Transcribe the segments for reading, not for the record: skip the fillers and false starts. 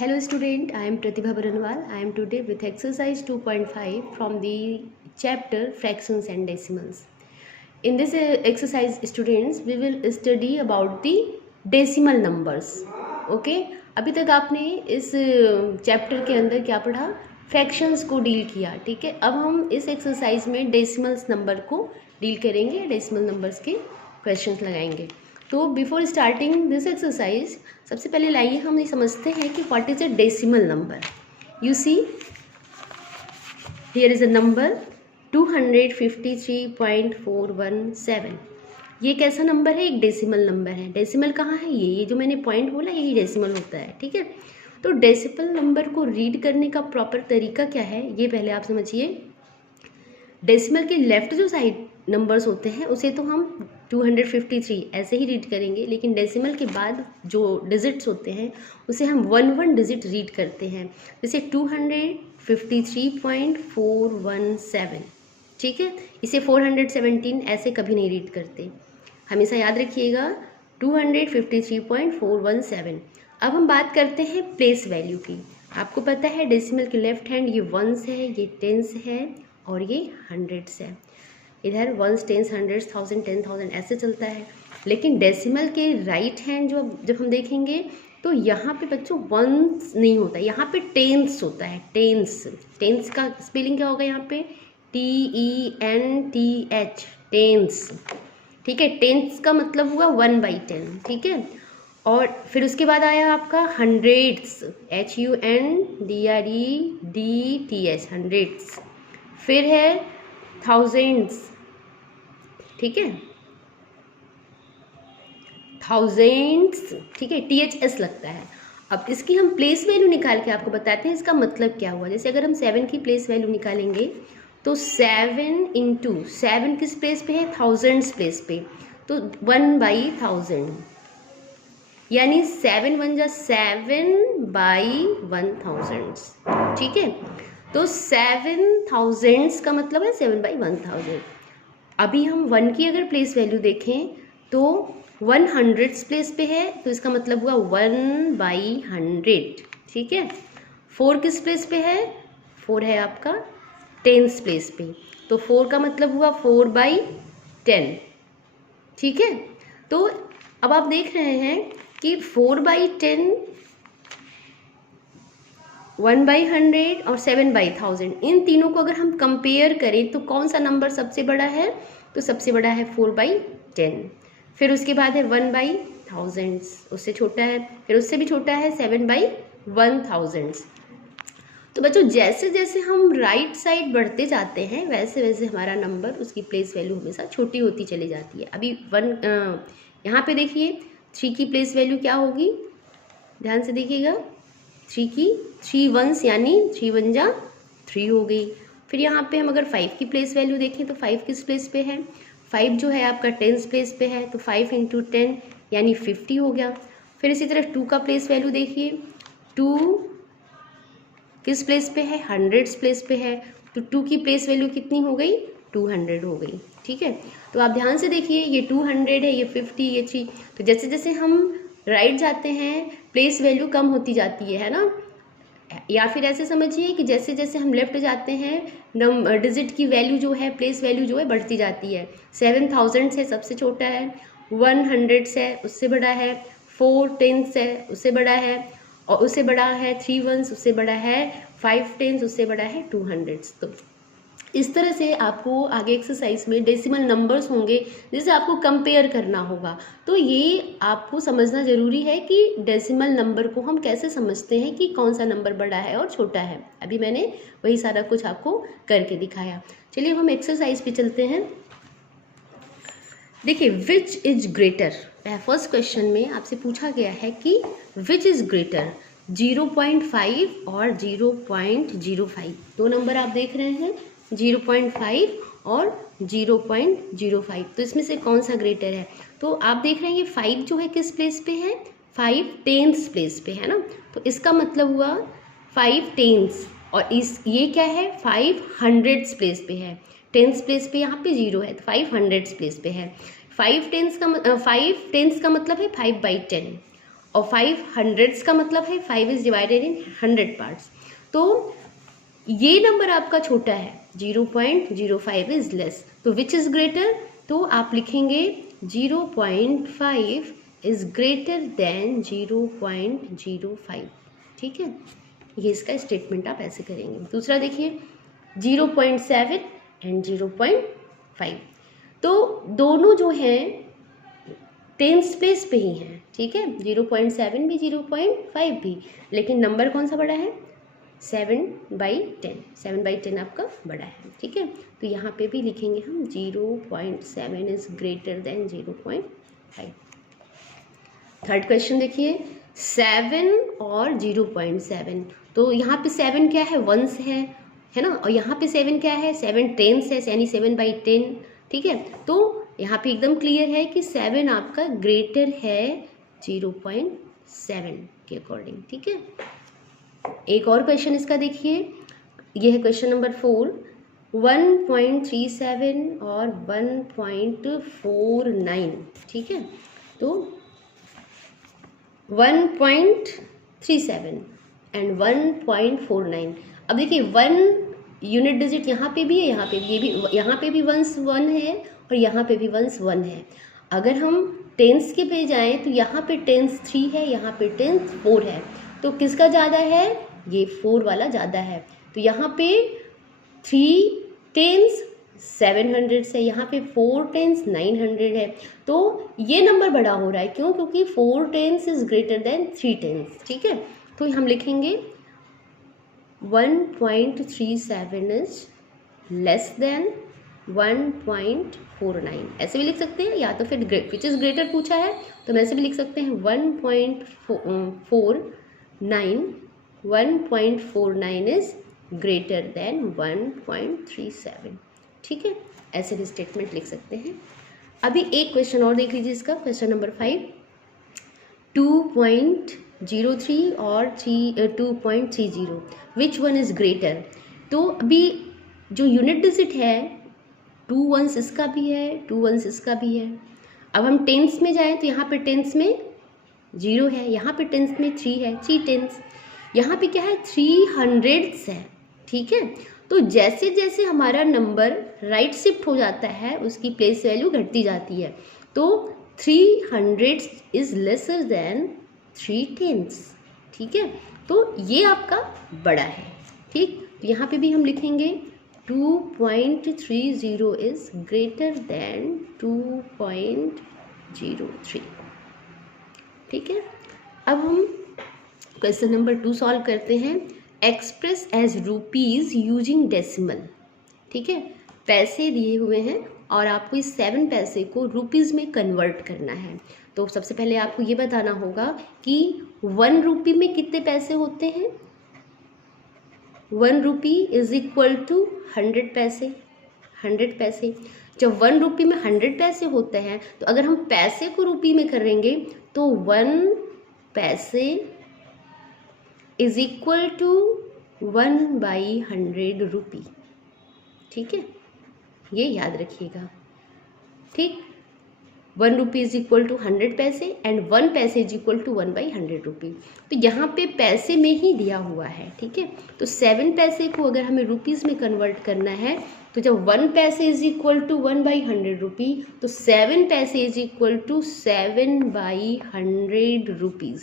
Hello student, I am Pratibha Baranwal. I am today with exercise 2.5 from the chapter fractions and decimals. In this exercise students, we will study about the decimal numbers. Okay? अभी तक आपने इस chapter के अंदर क्या पढ़ा? Fractions को deal किया. ठीक है, अब हम इस एक्सरसाइज में डेसिमल्स नंबर को डील करेंगे, डेसिमल नंबर्स के क्वेश्चंस लगाएंगे. तो बिफोर स्टार्टिंग दिस एक्सरसाइज सबसे पहले लाइए हम ये समझते हैं कि what is a decimal number. You see here is a number 253.417. ये कैसा नंबर है? एक डेसिमल नंबर है. डेसिमल कहाँ है? ये जो मैंने पॉइंट बोला यही डेसिमल होता है. ठीक है, तो डेसिमल नंबर को रीड करने का प्रॉपर तरीका क्या है ये पहले आप समझिए. डेसिमल के लेफ्ट जो साइड नंबर्स होते हैं उसे तो हम 253 ऐसे ही रीड करेंगे, लेकिन डेसिमल के बाद जो डिजिट्स होते हैं उसे हम वन डिजिट रीड करते हैं. जैसे 253.417. ठीक है, इसे 417 ऐसे कभी नहीं रीड करते, हमेशा याद रखिएगा 253.417. अब हम बात करते हैं प्लेस वैल्यू की. आपको पता है डेसिमल के लेफ्ट हैंड ये वंस है, ये टेंस है और ये हंड्रेड्स है. इधर वंस, टेंस, हंड्रेड्स, 1000, 10,000 ऐसे चलता है. लेकिन डेसिमल के राइट हैंड जब हम देखेंगे तो यहाँ पे बच्चों वंस नहीं होता, यहाँ पे टेंस होता है. टेंस, टेंस का स्पेलिंग क्या होगा यहाँ पे? TENTH, tens. ठीक है, टेंस का मतलब हुआ 1/10. ठीक है, और फिर उसके बाद आया आपका हंड्रेड्स, HUNDREDTS, हंड्रेड्स. फिर है थाउजेंड्स. ठीक है, थाउजेंड्स. ठीक है, THS लगता है. अब इसकी हम प्लेस वैल्यू निकाल के आपको बताते हैं इसका मतलब क्या हुआ. जैसे अगर हम 7 की प्लेस वैल्यू निकालेंगे तो 7 इंटू 7 किस प्लेस पे है? थाउजेंड्स प्लेस पे. तो 1/1000 यानी 7 1 जा 7/1000. ठीक है, तो 7000 का मतलब है 7/1000. अभी हम 1 की अगर प्लेस वैल्यू देखें तो 100 प्लेस पे है, तो इसका मतलब हुआ 1/100. ठीक है, 4 किस प्लेस पे है? 4 है आपका टेंस प्लेस पे, तो 4 का मतलब हुआ 4/10. ठीक है, तो अब आप देख रहे हैं कि 4/10, 1/100 और 7/1000, इन तीनों को अगर हम कंपेयर करें तो कौन सा नंबर सबसे बड़ा है? तो सबसे बड़ा है 4/10. फिर उसके बाद है 1/1000, उससे छोटा है. फिर उससे भी छोटा है 7/1000. तो बच्चों जैसे जैसे हम राइट साइड बढ़ते जाते हैं वैसे वैसे हमारा नंबर, उसकी प्लेस वैल्यू हमेशा छोटी होती चली जाती है. अभी यहाँ पे देखिए 3 की प्लेस वैल्यू क्या होगी, ध्यान से देखिएगा. 3 वंस यानी 3 1 जा 3 हो गई. फिर यहाँ पे हम अगर 5 की प्लेस वैल्यू देखें तो 5 किस प्लेस पे है? 5 जो है आपका टेंस प्लेस पे है, तो 5 इंटू 10 यानी 50 हो गया. फिर इसी तरह 2 का प्लेस वैल्यू देखिए, 2 किस प्लेस पे है? हंड्रेड्स प्लेस पे है, तो 2 की प्लेस वैल्यू कितनी हो गई? 200 हो गई. ठीक है, तो आप ध्यान से देखिए ये 200 है, ये 50, ये 3. तो जैसे जैसे हम राइट जाते हैं प्लेस वैल्यू कम होती जाती है ना. या फिर ऐसे समझिए कि जैसे जैसे हम लेफ्ट जाते हैं डिजिट की वैल्यू जो है, प्लेस वैल्यू जो है बढ़ती जाती है. 7000 से सबसे छोटा है, 100 है उससे बड़ा है, 4 टेंस है उससे बड़ा है, और उससे बड़ा है 3 वंस, उससे बड़ा है 5 टेंस, उससे बड़ा है 200. तो इस तरह से आपको आगे एक्सरसाइज में डेसिमल नंबर्स होंगे जिसे आपको कंपेयर करना होगा. तो ये आपको समझना ज़रूरी है कि डेसिमल नंबर को हम कैसे समझते हैं कि कौन सा नंबर बड़ा है और छोटा है. अभी मैंने वही सारा कुछ आपको करके दिखाया. चलिए हम एक्सरसाइज पे चलते हैं. देखिए which is greater, first question में आपसे पूछा गया है कि विच इज ग्रेटर, 0.5 और 0.05. दो नंबर आप देख रहे हैं 0.5 और 0.05. तो इसमें से कौन सा ग्रेटर है? तो आप देख रहे हैं ये 5 जो है किस प्लेस पे है? 5 टेंस प्लेस पे है ना. तो इसका मतलब हुआ 5 टेंस, और ये क्या है? 5 हंड्रेड्स प्लेस पे है. टेंस प्लेस पे यहाँ पे 0 है, तो 5 हंड्रेड्स प्लेस पे है. 5 टेंस का मतलब है 5/10, और 5 हंड्रेड्स का मतलब है 5 इज डिवाइडेड इन 100 पार्ट्स। तो ये नंबर आपका छोटा है, 0.05 इज लेस, तो विच इज ग्रेटर, तो आप लिखेंगे 0.5 इज ग्रेटर देन 0.05। ठीक है, ये इसका स्टेटमेंट आप ऐसे करेंगे। दूसरा देखिए 0.7 एंड 0.5, तो दोनों जो हैं 10th प्लेस पे ही हैं। ठीक है, 0.7 भी 0.5 भी, लेकिन नंबर कौन सा बड़ा है, 7/10, 7/10 आपका बड़ा है। ठीक है, तो यहाँ पे भी लिखेंगे हम 0.7 is greater then 0.5। Third question देखिए 7 और 0.7, तो यहाँ पे 7 क्या है, वंस है ना, और यहाँ पे 7 क्या है, 7 टेंस है, यानी 7/10। ठीक है, तो यहाँ पे एकदम क्लियर है कि 7 आपका ग्रेटर है 0.7 के अकॉर्डिंग। ठीक है, एक और क्वेश्चन इसका देखिए, ये है क्वेश्चन नंबर 4, 1.37 और 1.49। ठीक है, तो 1.37 एंड 1.49। अब देखिए 1 यूनिट डिजिट यहाँ पे भी है, यहाँ पे भी, ये भी, यहाँ पे भी वंस 1 है और यहाँ पे भी वंस 1 है। अगर हम टेंस के पे जाएं तो यहाँ पे टेंस 3 है, यहाँ पे टेंस 4 है, तो किसका ज़्यादा है, ये 4 वाला ज़्यादा है। तो यहाँ पे 3 टेंस 700 है, यहाँ पे 4 टेंस 900 है, तो ये नंबर बड़ा हो रहा है। क्यों, क्योंकि 4 tens is greater than 3 tens. ठीक है, तो हम लिखेंगे 1.37 इज लेस देन 1.49, ऐसे भी लिख सकते हैं, या तो फिर विच इज ग्रेटर पूछा है तो हम ऐसे भी लिख सकते हैं 1.49 इज ग्रेटर देन 1.37। ठीक है, ऐसे भी स्टेटमेंट लिख सकते हैं। अभी एक क्वेश्चन और देख लीजिए इसका, क्वेश्चन नंबर 5, 2.03 और 2.30, विच वन इज ग्रेटर। तो अभी जो यूनिट डिजिट है 2 वंस इसका भी है, 2 वंस इसका भी है। अब हम टेंस में जाएं तो यहाँ पे टेंस में 0 है, यहाँ पे टेंस में 3 है, 3 टेंस, यहाँ पे क्या है 300 है। ठीक है, तो जैसे जैसे हमारा नंबर राइट शिफ्ट हो जाता है उसकी प्लेस वैल्यू घटती जाती है, तो 300 इज लेसर देन 3 टेंस। ठीक है, तो ये आपका बड़ा है। ठीक, तो यहाँ पे भी हम लिखेंगे 2.30 इज ग्रेटर देन 2.03। ठीक है, अब हम क्वेश्चन नंबर 2 सॉल्व करते हैं। Express as rupees using decimal. ठीक है, पैसे दिए हुए हैं और आपको इस 7 पैसे को रुपीज़ में कन्वर्ट करना है। तो सबसे पहले आपको ये बताना होगा कि 1 रुपी में कितने पैसे होते हैं। 1 रुपी इज इक्वल टू 100 पैसे, 100 पैसे। जब 1 रुपी में 100 पैसे होते हैं तो अगर हम पैसे को रुपी में करेंगे तो 1 पैसे इज इक्वल टू 1/100 रुपी। ठीक है, ये याद रखिएगा। ठीक, 1 रुपी इज इक्वल टू 100 पैसे एंड 1 पैसे इज इक्वल टू 1/100 रुपी। तो यहाँ पे पैसे में ही दिया हुआ है। ठीक है, तो 7 पैसे को अगर हमें रुपीज़ में कन्वर्ट करना है तो जब 1 पैसे इज इक्वल टू 1/100 रुपी, तो 7 पैसे इज इक्वल टू 7/100 रुपीज़।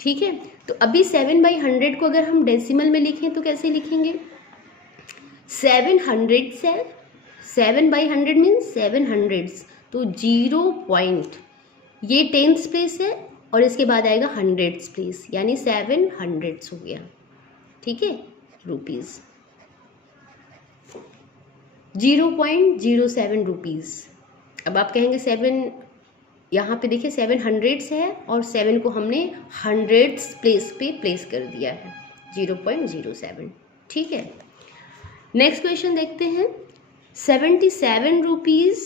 ठीक है, तो अभी 7/100 को अगर हम डेसिमल में लिखें तो कैसे लिखेंगे, 700 से 7/100 मीन्स 700, तो 0 पॉइंट, ये टेंस प्लेस है और इसके बाद आएगा 100 प्लेस, यानी 700 हो गया। ठीक है, रुपीज़ 0.07 रुपीज़। अब आप कहेंगे 7, यहाँ पे देखिए 700 है और 7 को हमने 100 प्लेस पे प्लेस कर दिया है, 0.07। ठीक है, नेक्स्ट क्वेश्चन देखते हैं। 77 रुपीज़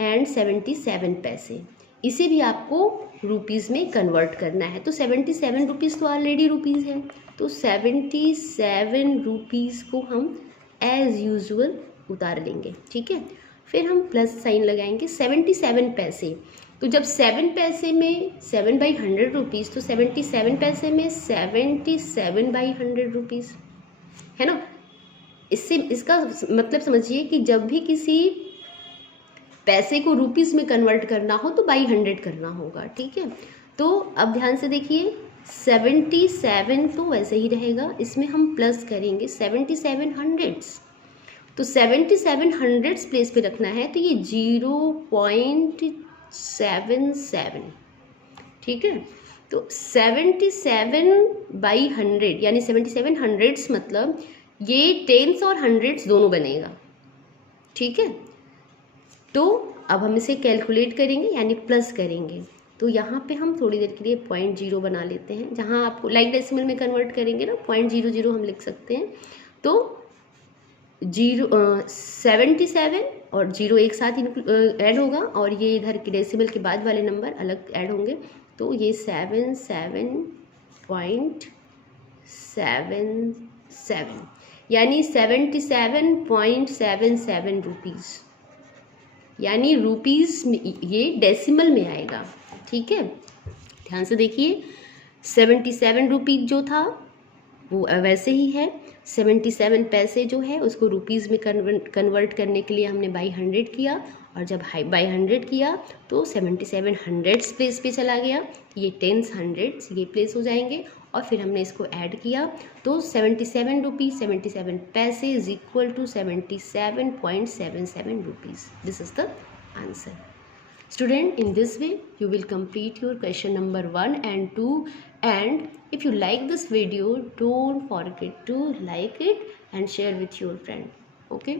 एंड 77 पैसे, इसे भी आपको रुपीज़ में कन्वर्ट करना है। तो 77 रुपीज़ तो ऑलरेडी रुपीज़ है, तो 77 रुपीज़ को हम एज़ यूजुअल उतार लेंगे। ठीक है, फिर हम प्लस साइन लगाएंगे 77 पैसे, तो जब 7 पैसे में 7/100 रुपीज़, तो 77 पैसे में 77/100 रुपीज़, है ना। इससे इसका मतलब समझिए कि जब भी किसी पैसे को रुपीज़ में कन्वर्ट करना हो तो बाई 100 करना होगा, ठीक है। तो अब ध्यान से देखिए, 77 तो वैसे ही रहेगा, इसमें हम प्लस करेंगे 77 हंड्रेड्स, तो 77 हंड्रेड्स प्लेस पे रखना है, तो ये 0.77, ठीक है। तो 77/100 यानी 77 हंड्रेड्स, मतलब ये टेंस और हंड्रेड्स दोनों बनेगा, ठीक है। तो अब हम इसे कैलकुलेट करेंगे यानी प्लस करेंगे, तो यहाँ पे हम थोड़ी देर के लिए 0.0 बना लेते हैं, जहाँ आपको लाइक डेसिमल में कन्वर्ट करेंगे ना 0.00 हम लिख सकते हैं। तो 77 और 0 एक साथ ऐड होगा, और ये इधर के डेसिमल के बाद वाले नंबर अलग ऐड होंगे, तो ये 77.77 यानी 77.77 रुपीज़, यानी रुपीज़ ये डेसिमल में आएगा, ठीक है। ध्यान से देखिए, 77 रुपीज़ जो था वो वैसे ही है, 77 पैसे जो है उसको रुपीज़ में कन्वर्ट करने के लिए हमने बाई 100 किया, और जब बाई 100 किया तो 77 हंड्रेड्स प्लेस पे चला गया, ये टेंस हंड्रेड्स ये प्लेस हो जाएंगे, और फिर हमने इसको ऐड किया, तो 77 रुपीज़ 77 पैसे is equal to 77.77 rupees. This is the answer. Student, in this way you will complete your question number 1 and 2, and if you like this video, don't forget to like it and share with your friend. Okay.